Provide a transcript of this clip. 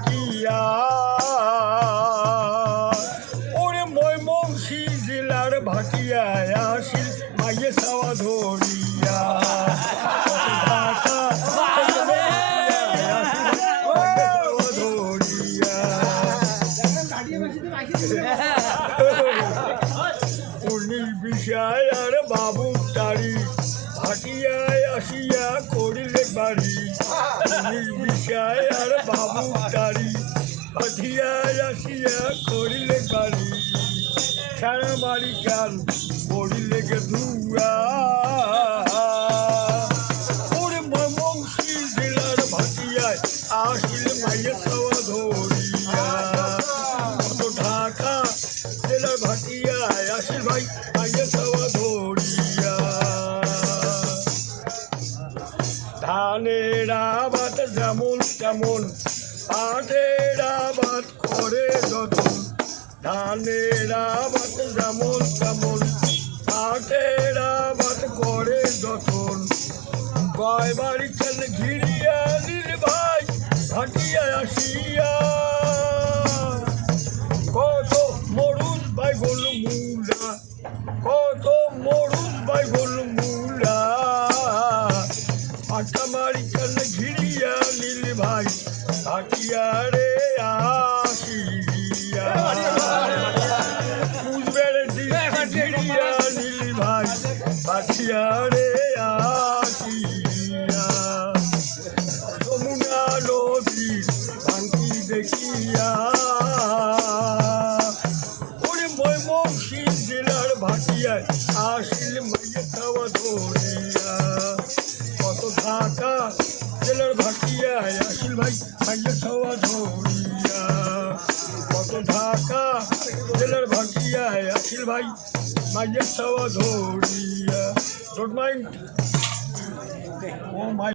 দেখিয়া ওরে ময়মনসিংহ জেলার ভাটিয়ায় আসিল মাইয়ে ছাওয়া ধরিয়া বিষয় আর বাবু তারি ভাটিয়ায় আসিয়া করিলে বাড়ি বিষয় আর বাবু তারি ভাটিয়ায় আসিয়া করিলে বাড়ি সারা বাড়ি কাল করিলে গে ধুয়া ওরে ময়মনসিংহ জেলার ভাটিয়ায় আসিল মাইয়ে ছাওয়া ধরিয়া কত ঢাকা জেলার ভাটিয়ায় আসিল ভাই মাইয়ে ছাওয়া ধরিয়া ধানের আবাদ যেমন তেমন পাটের আবাদ করে যতন ধানের আবাদ যেমন তেমন পাটের আবাদ করে যতন কয় বাড়ি চাল ঘিরিয়া নীল ভাই ভাটিয়ায় আসিয়া কত মরুদ ভাই গোল মূলা কত মরুদ ভাই গোল মূলা পাটামারি চাল ঘিরিয়া নীল ভাই ভাটিয়ারে আসিয়া বুঝবের ঘিরিয়া নীল ভাই ভাটিয়ারে আসিয়া যমুনা নদীর ভাঙ্কি দেখিয়া ওরে ময়মনসিংহ জেলার ভাটিয়ায় আসিল মাইয়ে ছাওয়া ধরিয়া কত ঢাকা জেলার ভাটিয়ায় আসিল ভাই মাইয়ে ছাওয়া ধরিয়া কত ঢাকা জেলার ভাটিয়ায় আসিল ভাই মাইয়ে ছাওয়া ধরিয়া ডোন্ট মাইন্ড ও মাই